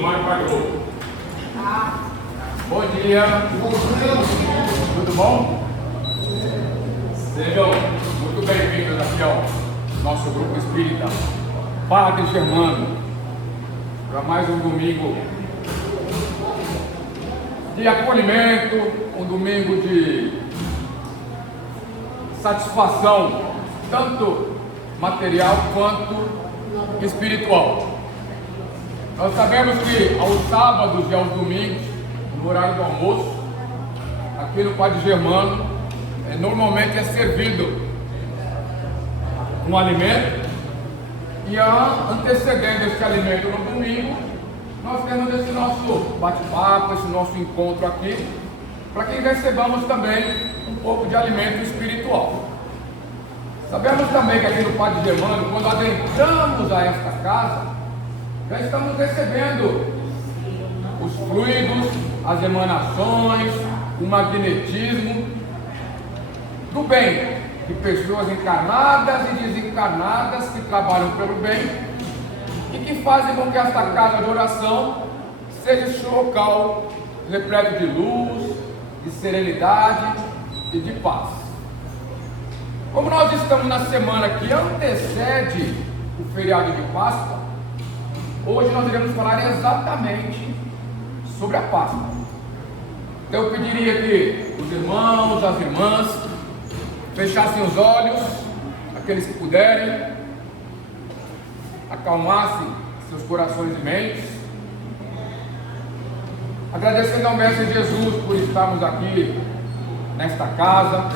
Mário Pagou. Bom dia. Tudo bom? Sejam muito bem-vindos aqui ao nosso grupo espírita Padre Germano, para mais um domingo de acolhimento, um domingo de satisfação, tanto material quanto espiritual. Nós sabemos que aos sábados e aos domingos, no horário do almoço, aqui no Padre Germano, normalmente é servido um alimento, e antecedendo esse alimento no domingo, nós temos esse nosso bate-papo, esse nosso encontro aqui, para que recebamos também um pouco de alimento espiritual. Sabemos também que aqui no Padre Germano, quando adentramos a esta casa, já estamos recebendo os fluidos, as emanações, o magnetismo do bem, de pessoas encarnadas e desencarnadas que trabalham pelo bem e que fazem com que esta casa de oração seja esse local repleto de luz, de serenidade e de paz. Como nós estamos na semana que antecede o feriado de Páscoa, hoje nós iremos falar exatamente sobre a Páscoa. Então eu pediria que os irmãos, as irmãs, fechassem os olhos, aqueles que puderem, acalmassem seus corações e mentes, agradecendo ao Mestre Jesus por estarmos aqui nesta casa,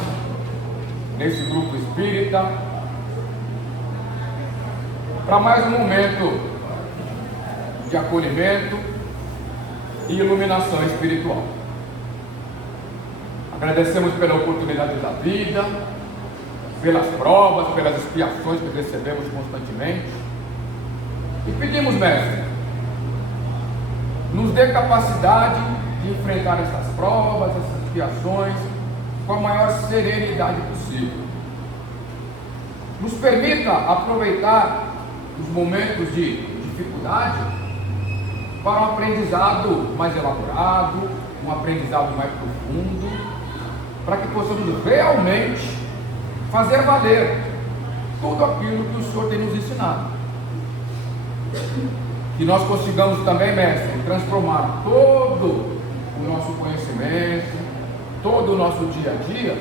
nesse grupo espírita, para mais um momento de acolhimento e iluminação espiritual. Agradecemos pela oportunidade da vida, pelas provas, pelas expiações que recebemos constantemente, e pedimos, Mestre, nos dê capacidade de enfrentar essas provas, essas expiações com a maior serenidade possível. Nos permita aproveitar os momentos de dificuldade para um aprendizado mais elaborado, um aprendizado mais profundo, para que possamos realmente fazer valer tudo aquilo que o Senhor tem nos ensinado. Que nós consigamos também, Mestre, transformar todo o nosso conhecimento, todo o nosso dia a dia,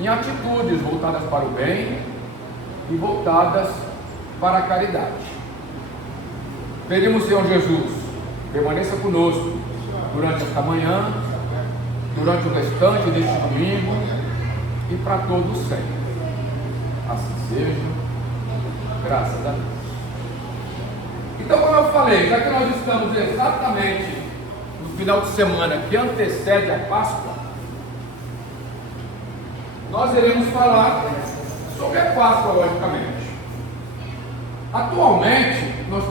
em atitudes voltadas para o bem e voltadas para a caridade. Pedimos, Senhor Jesus, permaneça conosco durante esta manhã, durante o restante deste domingo e para todos sempre. Assim seja, graças a Deus. Então, como eu falei, já que nós estamos exatamente no final de semana que antecede a Páscoa, nós iremos falar sobre a Páscoa, logicamente. Atualmente, nós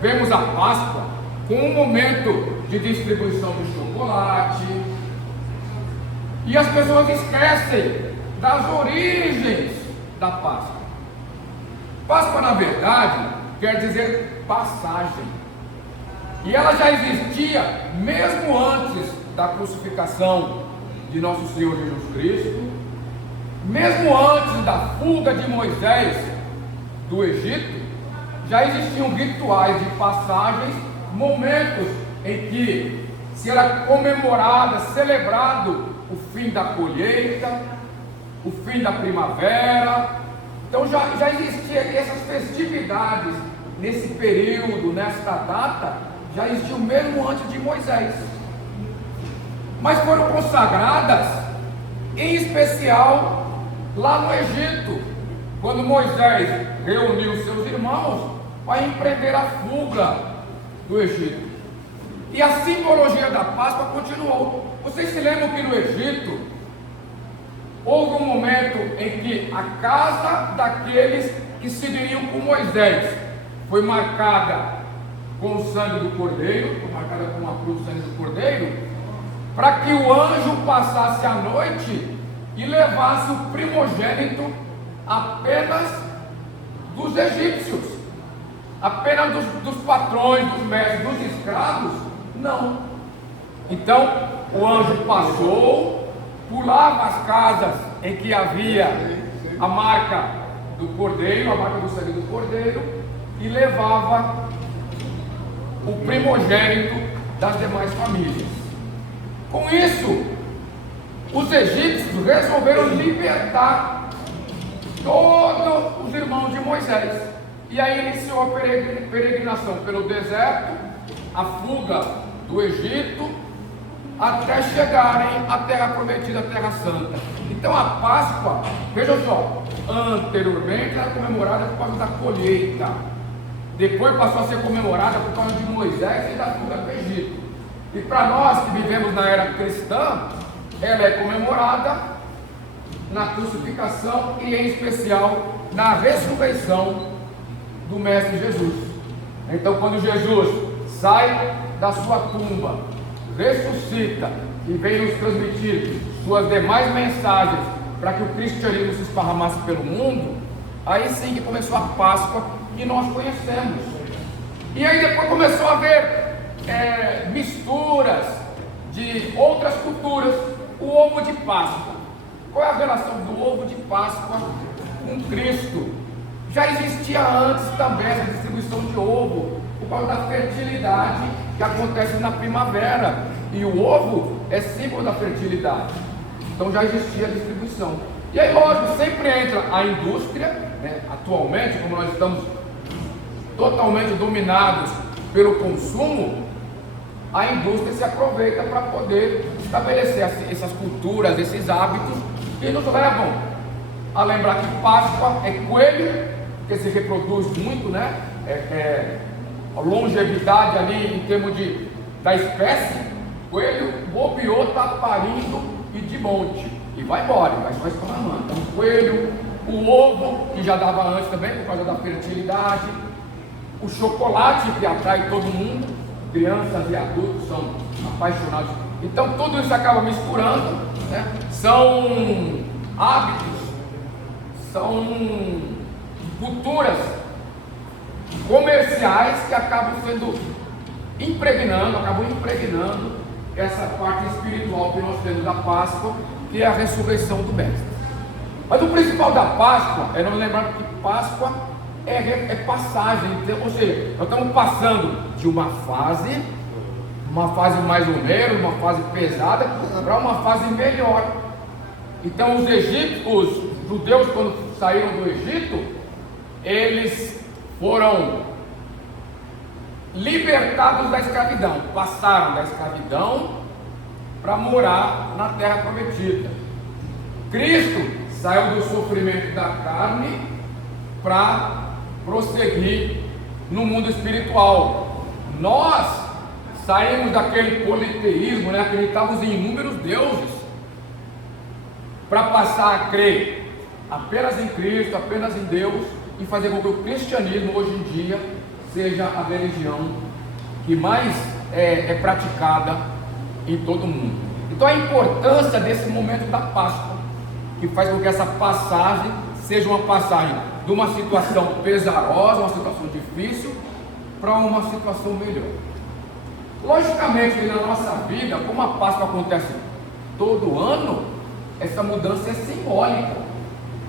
vemos a Páscoa como um momento de distribuição de chocolate, e as pessoas esquecem das origens da Páscoa. Páscoa, na verdade, quer dizer passagem, e ela já existia mesmo antes da crucificação de nosso Senhor Jesus Cristo, mesmo antes da fuga de Moisés do Egito. Já existiam rituais de passagens, momentos em que se era comemorado, celebrado o fim da colheita, o fim da primavera. Então já existiam essas festividades nesse período, nesta data, já existiam mesmo antes de Moisés. Mas foram consagradas, em especial, lá no Egito, quando Moisés reuniu seus irmãos para empreender a fuga do Egito. E a simbologia da Páscoa continuou. Vocês se lembram que no Egito houve um momento em que a casa daqueles que seguiriam com Moisés foi marcada com o sangue do cordeiro, foi marcada com uma cruz do sangue do cordeiro, para que o anjo passasse a noite e levasse o primogênito apenas dos egípcios. apenas dos patrões, dos mestres, dos escravos? Não. Então o anjo passou, pulava as casas em que havia a marca do cordeiro, a marca do sangue do cordeiro, e levava o primogênito das demais famílias. Com isso, os egípcios resolveram libertar todos os irmãos de Moisés. E aí iniciou a peregrinação pelo deserto, a fuga do Egito, até chegarem à terra prometida, a terra santa. Então a Páscoa, veja só, anteriormente era comemorada por causa da colheita, depois passou a ser comemorada por causa de Moisés e da fuga do Egito. E para nós que vivemos na era cristã, ela é comemorada na crucificação e em especial na ressurreição do Mestre Jesus. Então quando Jesus sai da sua tumba, ressuscita e vem nos transmitir suas demais mensagens para que o cristianismo se esparramasse pelo mundo, aí sim que começou a Páscoa que nós conhecemos. E aí depois começou a haver misturas de outras culturas. O ovo de Páscoa, qual é a relação do ovo de Páscoa com Cristo? Já existia antes também essa distribuição de ovo, por causa da fertilidade que acontece na primavera, e o ovo é símbolo da fertilidade. Então já existia a distribuição. E aí, lógico, sempre entra a indústria, né? Atualmente, como nós estamos totalmente dominados pelo consumo, a indústria se aproveita para poder estabelecer essas culturas, esses hábitos que nos levam a lembrar que Páscoa é coelho, que se reproduz muito, né? A longevidade ali em termos da espécie. Coelho bobeou, está parindo e de monte, e vai embora, vai só esparramando. Então coelho, o ovo, que já dava antes também por causa da fertilidade, o chocolate que atrai todo mundo, crianças e adultos são apaixonados. Então tudo isso acaba misturando, né? São hábitos, são culturas comerciais que acabam impregnando essa parte espiritual que nós temos da Páscoa, que é a ressurreição do Mestre. Mas o principal da Páscoa é nós lembrar que Páscoa é passagem, ou seja, nós estamos passando de uma fase mais ou menos, uma fase pesada, para uma fase melhor. Então os judeus, quando saíram do Egito, eles foram libertados da escravidão, passaram da escravidão para morar na terra prometida. Cristo saiu do sofrimento da carne para prosseguir no mundo espiritual. Nós saímos daquele politeísmo, né? Acreditávamos em inúmeros deuses, para passar a crer apenas em Cristo, apenas em Deus, e fazer com que o cristianismo hoje em dia seja a religião que mais é praticada em todo o mundo. Então a importância desse momento da Páscoa, que faz com que essa passagem seja uma passagem de uma situação pesarosa, uma situação difícil, para uma situação melhor. Logicamente, na nossa vida, como a Páscoa acontece todo ano, essa mudança é simbólica.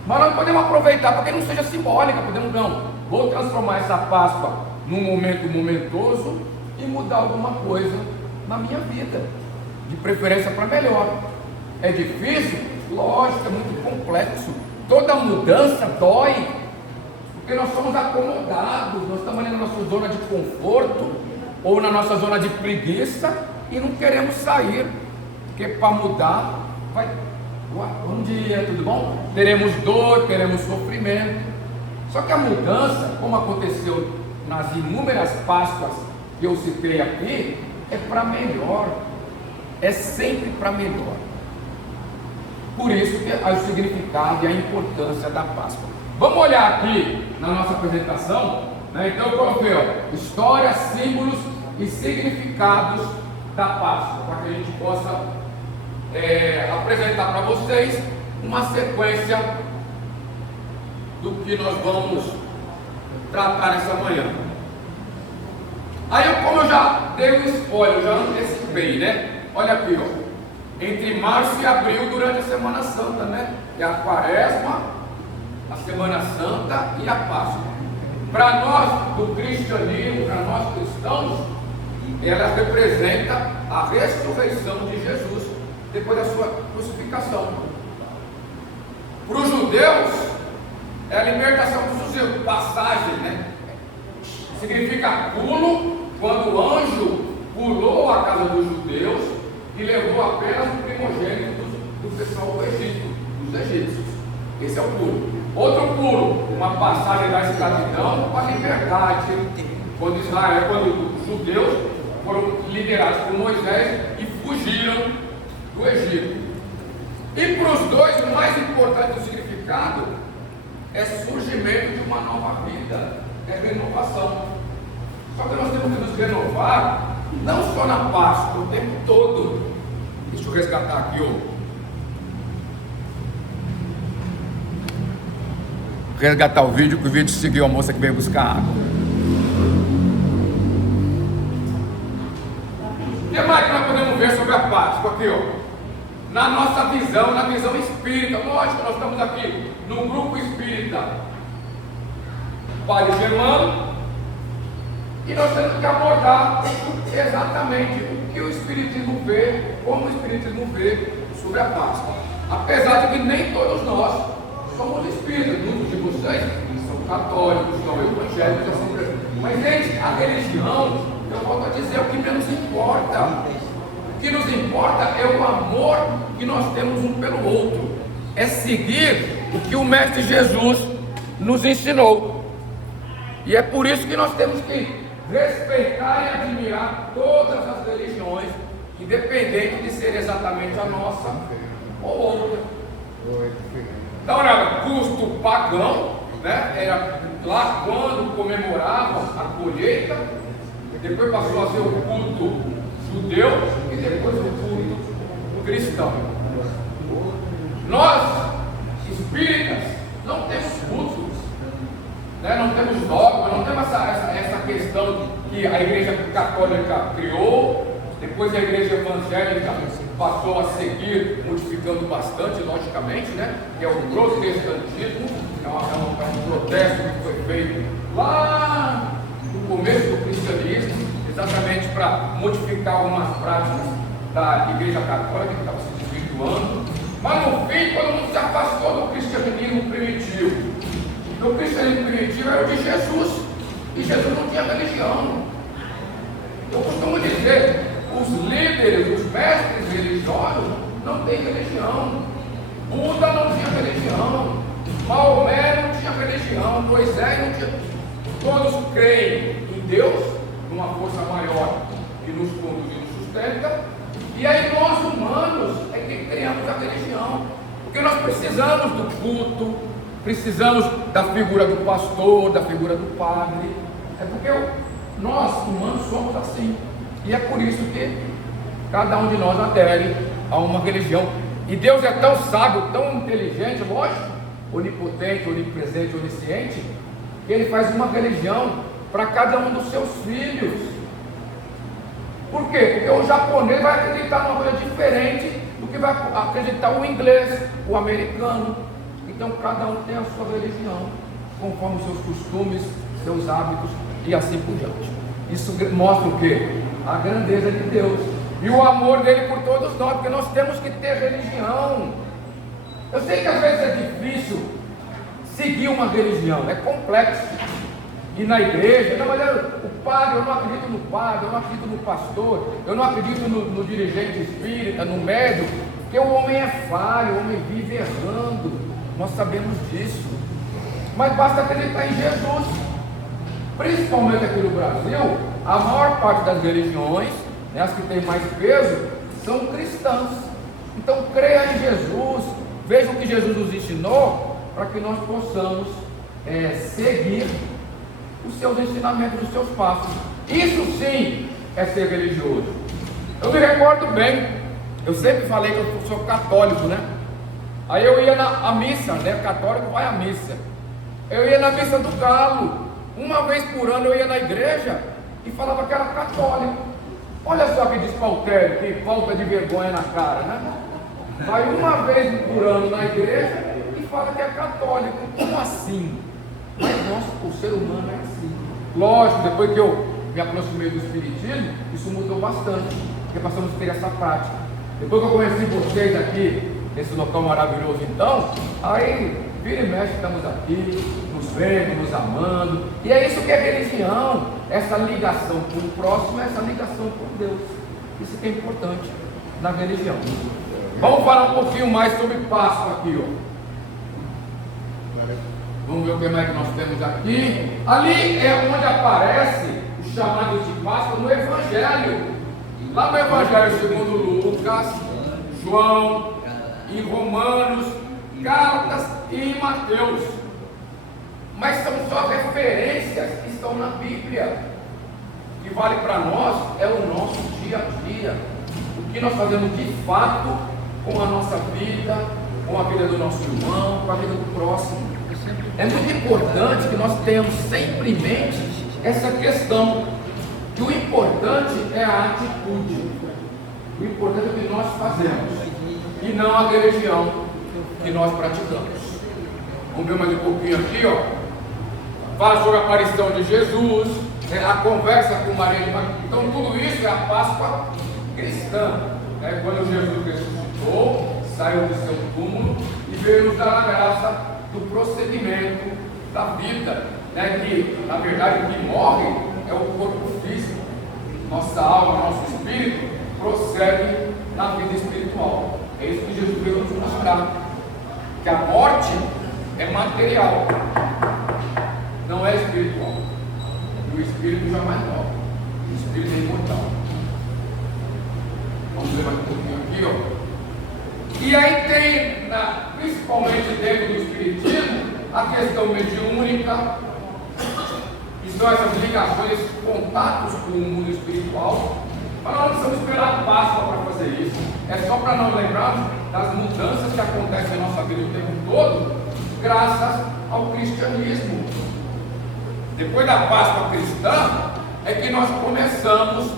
Mas nós podemos aproveitar para que não seja simbólica, vou transformar essa Páscoa num momento momentoso e mudar alguma coisa na minha vida, de preferência para melhor. É difícil? Lógico, é muito complexo. Toda mudança dói, porque nós somos acomodados, nós estamos ali na nossa zona de conforto, ou na nossa zona de preguiça, e não queremos sair, porque para mudar, bom dia, tudo bom? Teremos dor, teremos sofrimento. Só que a mudança, como aconteceu nas inúmeras Páscoas que eu citei aqui, é para melhor, é sempre para melhor. Por isso que é o significado e a importância da Páscoa. Vamos olhar aqui na nossa apresentação, né? Então eu coloquei, história, símbolos e significados da Páscoa, para que a gente possa apresentar para vocês uma sequência do que nós vamos tratar essa manhã. Aí, como eu já dei um spoiler, eu já antecipei, né? Olha aqui, ó. Entre março e abril, durante a Semana Santa, né? É a Quaresma, a Semana Santa e a Páscoa. Para nós do cristianismo, para nós cristãos, ela representa a ressurreição de Jesus depois da sua crucificação. Para os judeus, é a libertação dos judeus, passagem, né? Significa pulo, quando o anjo pulou a casa dos judeus e levou apenas o primogênito do pessoal do Egito, dos egípcios. Esse é o pulo. Outro pulo, uma passagem da escravidão para a liberdade, quando os judeus foram liderados por Moisés e fugiram do Egito. E para os dois, o mais importante do significado é surgimento de uma nova vida, é renovação. Só que nós temos que nos renovar, não só na Páscoa, o tempo todo. Deixa eu resgatar aqui, ó. Resgatar o vídeo, que o vídeo seguiu a moça que veio buscar água. O que mais que nós podemos ver sobre a Páscoa aqui, ó? Na nossa visão, na visão espírita. Lógico, nós estamos aqui no grupo espírita Padre Germano, e nós temos que abordar exatamente o que o Espiritismo vê, como o Espiritismo vê sobre a Páscoa. Apesar de que nem todos nós somos espíritas, muitos de vocês são católicos, são evangélicos, mas gente, a religião, eu volto a dizer, é o que menos importa. O que nos importa é o amor que nós temos um pelo outro, é seguir o que o Mestre Jesus nos ensinou. E é por isso que nós temos que respeitar e admirar todas as religiões, independente de ser exatamente a nossa ou outra. Então era custo pagão, né? Era lá quando comemoravam a colheita, depois passou a ser o culto judeu e depois o culto cristão. Nós, espíritas, não temos cultos, né? Não temos dogma, não temos essa questão que a Igreja Católica criou, depois a Igreja Evangélica passou a seguir, modificando bastante, logicamente, né? Que é o protestantismo, é um protesto que foi feito lá no começo do cristianismo, exatamente para modificar algumas práticas da Igreja Católica que estava se desvirtuando. Mas no fim, todo mundo se afastou do cristianismo primitivo. O cristianismo primitivo era o de Jesus, e Jesus não tinha religião. Eu costumo dizer, os líderes, os mestres religiosos não têm religião. Buda não tinha religião, Maomé não tinha religião, Moisés não tinha. Todos creem em Deus, numa força maior que nos conduz e nos sustenta, e aí nós humanos é que criamos a religião, porque nós precisamos do culto, precisamos da figura do pastor, da figura do padre. É porque nós humanos somos assim, e é por isso que cada um de nós adere a uma religião. E Deus é tão sábio, tão inteligente, lógico, onipotente, onipresente, onisciente, que Ele faz uma religião para cada um dos seus filhos. Por quê? Porque o japonês vai acreditar numa coisa diferente do que vai acreditar o inglês, o americano. Então cada um tem a sua religião, conforme os seus costumes, seus hábitos e assim por diante. Isso mostra o quê? A grandeza de Deus e o amor dele por todos nós, porque nós temos que ter religião. Eu sei que às vezes é difícil seguir uma religião, é complexo. E na igreja, não, mas o padre, eu não acredito no padre, eu não acredito no pastor, eu não acredito no dirigente espírita, no médico, porque o homem é falho, o homem vive errando, nós sabemos disso. Mas basta acreditar em Jesus. Principalmente aqui no Brasil, a maior parte das religiões, né, as que têm mais peso, são cristãs. Então creia em Jesus, veja o que Jesus nos ensinou, para que nós possamos seguir os seus ensinamentos, os seus passos. Isso sim é ser religioso. Eu me recordo bem, eu sempre falei que eu sou católico, né? Aí eu ia na missa, né? Católico vai à missa. Eu ia na missa do Galo. Uma vez por ano eu ia na igreja e falava que era católico. Olha só que despautério, que falta de vergonha na cara, né? Vai uma vez por ano na igreja e fala que é católico. Como assim? Mas nossa, o ser humano é assim. Lógico, depois que eu me aproximei do Espiritismo, isso mudou bastante, porque passamos a ter essa prática. Depois que eu conheci vocês aqui, nesse local maravilhoso, então, aí, vira e mexe, estamos aqui, nos vendo, nos amando, e é isso que é religião, essa ligação com o próximo, essa ligação com Deus. Isso que é importante na religião. Vamos falar um pouquinho mais sobre Páscoa aqui, ó. Vamos ver o que mais que nós temos aqui. Ali é onde aparece os chamados de Páscoa no Evangelho. Lá no Evangelho segundo Lucas, João, em Romanos, Gálatas e em Mateus. Mas são só referências que estão na Bíblia. O que vale para nós é o nosso dia a dia. O que nós fazemos de fato com a nossa vida, com a vida do nosso irmão, com a vida do próximo. É muito importante que nós tenhamos sempre em mente essa questão, que o importante é a atitude, o importante é o que nós fazemos e não a religião que nós praticamos. Vamos ver mais um pouquinho aqui, ó. Fala sobre a aparição de Jesus, a conversa com Maria de Magdala. Então tudo isso é a Páscoa cristã, quando Jesus ressuscitou, saiu do seu túmulo e veio nos dar a graça do procedimento da vida, que na verdade o que morre é o corpo físico, nossa alma, nosso espírito prossegue na vida espiritual. É isso que Jesus veio nos mostrar, que a morte é material, não é espiritual, e o espírito jamais morre, o espírito é imortal. Vamos ver mais um pouquinho aqui, ó. E aí tem, principalmente dentro do Espiritismo, a questão mediúnica, que são essas ligações, esses contatos com o mundo espiritual. Mas nós não precisamos esperar a Páscoa para fazer isso. É só para nós lembrarmos das mudanças que acontecem na nossa vida o tempo todo, graças ao cristianismo. Depois da Páscoa cristã, é que nós começamos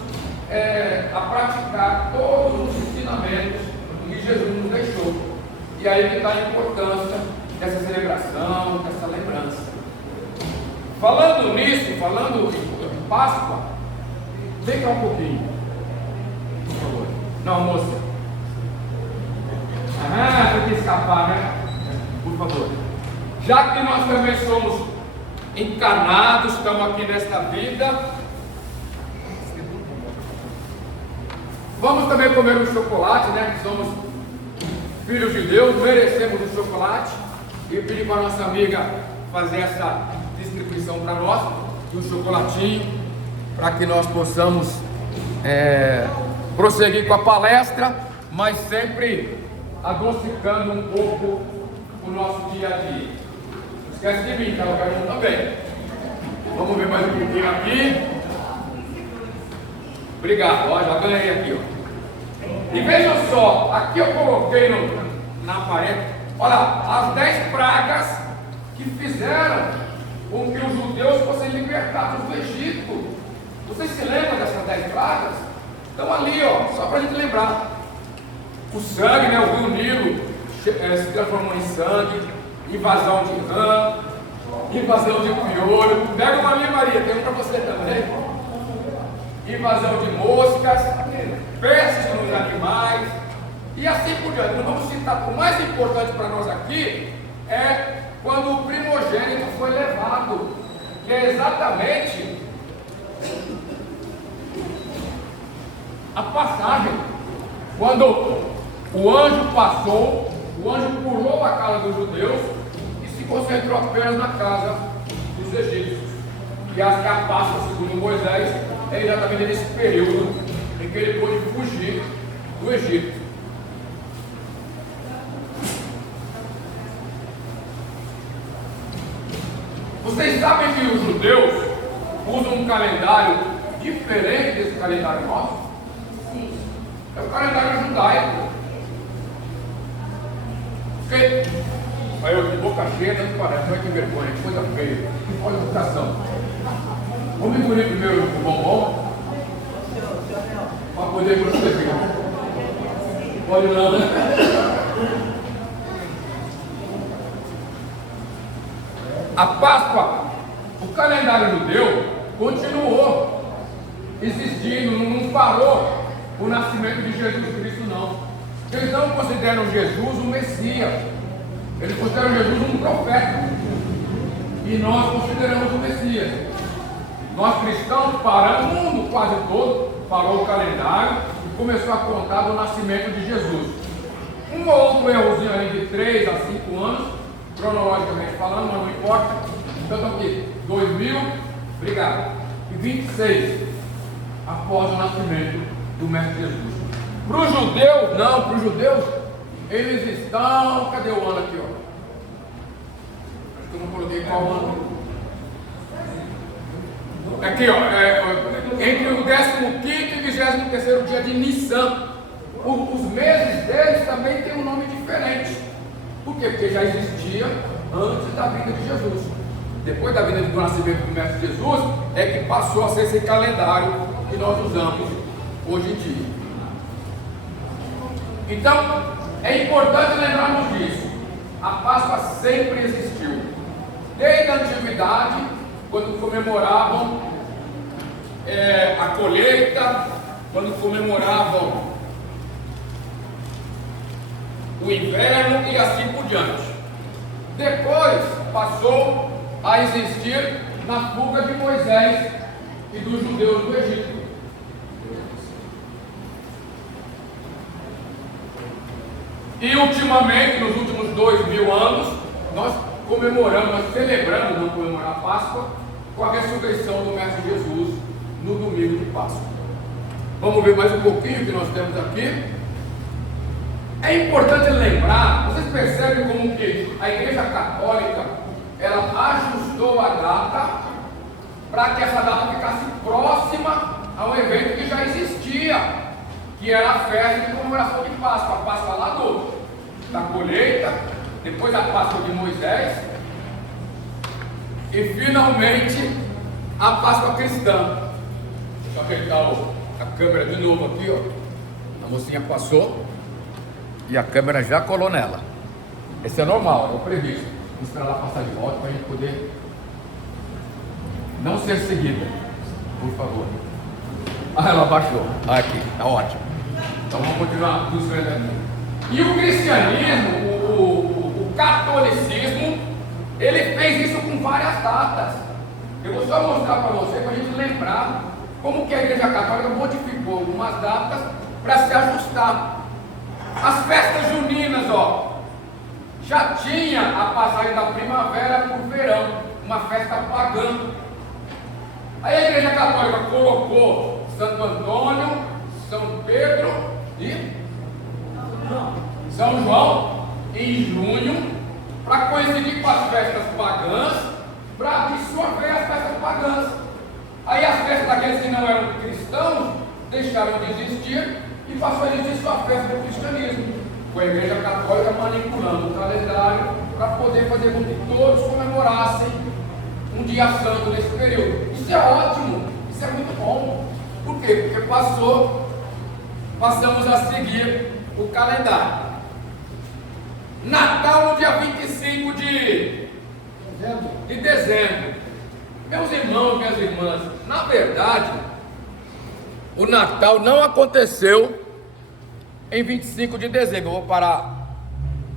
a praticar todos os ensinamentos que Jesus nos deixou. E aí que está a importância dessa celebração, dessa lembrança. Falando nisso, falando em Páscoa, vem cá um pouquinho, por favor. Não, moça. Tem que escapar, né? Por favor. Já que nós também somos encarnados, estamos aqui nesta vida, vamos também comer um chocolate, que somos filhos de Deus, merecemos o chocolate. E eu pedi para a nossa amiga fazer essa distribuição para nós, de um chocolatinho, para que nós possamos prosseguir com a palestra, mas sempre adocicando um pouco o nosso dia a dia. Não esquece de mim, tá? Eu quero também. Vamos ver mais um pouquinho aqui. Obrigado, ó, já ganhei aqui, ó. E vejam só, aqui eu coloquei na parede, olha, as 10 pragas que fizeram com que os judeus fossem libertados do Egito. Vocês se lembram dessas 10 pragas? Estão ali, ó, só para a gente lembrar. O sangue, o rio Nilo se transformou em sangue, invasão de rã, invasão de piolho. Pega uma ali, Maria, tem um para você também. Invasão de moscas, pestes nos animais, e assim por diante. Não vamos citar. O mais importante para nós aqui é quando o primogênito foi levado, que é exatamente a passagem. Quando o anjo passou, o anjo pulou a casa dos judeus e se concentrou apenas na casa dos egípcios. E a Páscoa, segundo Moisés, é exatamente nesse período em que ele pôde fugir do Egito. Vocês sabem que os judeus usam um calendário diferente desse calendário nosso? Sim. É o calendário judaico. Aí eu de boca cheia, não parece, olha que vergonha, que coisa feia, que coisa educação. Vamos engolir primeiro o bombom para poder prosseguir. Pode não, né? A Páscoa, o calendário judeu, continuou existindo, não parou o nascimento de Jesus Cristo, não. Eles não consideram Jesus um Messias, eles consideram Jesus um profeta, e nós consideramos o Messias. Nós cristãos paramos, o mundo quase todo parou o calendário e começou a contar do nascimento de Jesus. Um ou outro errozinho aí de 3 a 5 anos, cronologicamente falando, mas não importa. Então aqui, 2000, obrigado, e 26 após o nascimento do Mestre Jesus. Para os judeus, não, para os judeus, eles estão, cadê o ano aqui, ó? Acho que eu não coloquei qual ano. Aqui, ó, entre o 15º e 23º dia de Nissan. Os meses deles também têm um nome diferente. Por quê? Porque já existia antes da vinda de Jesus. Depois da vinda do nascimento do Mestre Jesus, é que passou a ser esse calendário que nós usamos hoje em dia. Então, é importante lembrarmos disso. A Páscoa sempre existiu. Desde a antiguidade, quando comemoravam a colheita, quando comemoravam o inverno e assim por diante. Depois passou a existir na fuga de Moisés e dos judeus do Egito. E ultimamente, nos últimos 2000 anos, nós comemoramos, nós celebramos, não comemorar a Páscoa, com a ressurreição do Mestre Jesus no domingo de Páscoa. Vamos ver mais um pouquinho que nós temos aqui. É importante lembrar, vocês percebem como que a Igreja Católica, ela ajustou a data para que essa data ficasse próxima a um evento que já existia, que era a festa de comemoração de Páscoa, a Páscoa lá da colheita, depois a Páscoa de Moisés e finalmente a Páscoa cristã. Deixa eu ajeitar a câmera de novo aqui, ó. A mocinha passou e a câmera já colou nela. Esse é normal, é o previsto. Vamos esperar ela passar de volta para a gente poder não ser seguida, por favor. Ah, ela baixou. Ah, aqui, tá ótimo. Então vamos continuar nos vendo aqui. E o cristianismo, o catolicismo, ele fez isso com várias datas. Eu vou só mostrar para você, para a gente lembrar como que a Igreja Católica modificou algumas datas para se ajustar. As festas juninas, ó, já tinha a passagem da primavera para o verão, uma festa pagã. Aí a Igreja Católica colocou Santo Antônio, São Pedro e São João em junho, para coincidir com as festas pagãs, para absorver as festas pagãs. Aí as festas daqueles que não eram cristãos deixaram de existir e passou a existir só a festa do cristianismo. Foi a Igreja Católica manipulando o calendário para poder fazer com que todos comemorassem um dia santo nesse período. Isso é ótimo, isso é muito bom. Por quê? Porque passamos a seguir o calendário. Natal no dia 25 de dezembro. Meus irmãos, minhas irmãs, na verdade, o Natal não aconteceu em 25 de dezembro. Eu vou parar